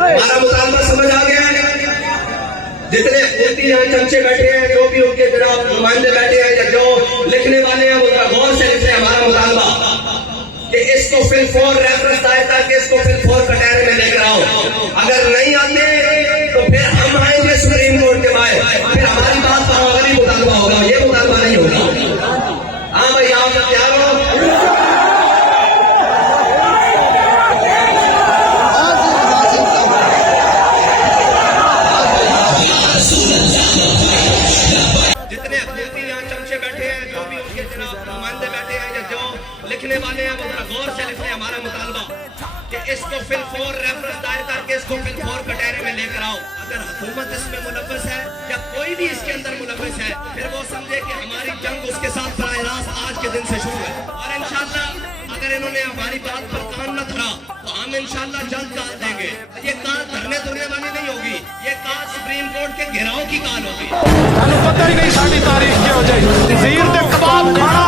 ہمارا مطالبہ سمجھ آ گیا ہے؟ جتنے مفتی یہاں چمچے بیٹھے ہیں، جو بھی ان کے جناب نمائندے بیٹھے ہیں یا جو لکھنے والے ہیں، وہ ذرا غور سے لکھیں ہمارا مطالبہ کہ اس کو فی الفور ریفرنس دائر کر کے اس کو فی الفور کٹہرے میں لے کر آؤ. اگر نہیں آتے تو پھر ہم آئیں گے سپریم کورٹ کے باہر، پھر ہماری بات پر ہماری مطالبہ ہوگا، یہ مطالبہ نہیں ہوگا. ہاں بھائی آپ تیار ہو؟ جتنے مفتی یہاں چمچے بیٹھے ہیں، جو بھی ان کے جناب نمائندے بیٹھے ہیں یا جو لکھنے والے ہیں، وہ ذرا غور سے لکھ لیں ہمارا مطالبہ کہ اس کو فی الفور ریفرنس دائر کر کے اس کو فی الفور کٹہرے میں لے کر آؤ. اگر حکومت اس میں ملوث ہے یا کوئی بھی اس کے اندر ملوث ہے، پھر وہ سمجھے کہ ہماری جنگ اس کے ساتھ براہ راست آج کے دن سے شروع ہے. اور انشاءاللہ اگر انہوں نے ہماری بات پر کان نہ دھرا تو ہم انشاءاللہ جلد کال دیں گے. یہ کال دھرنے دھرنے والی نہیں ہوگی، یہ کال سپریم کورٹ کے گھیراؤ کی کال ہوگی. پتہ ہی نہیں ساری تاریخ کی ہو جائے زیر دے کباب کھانا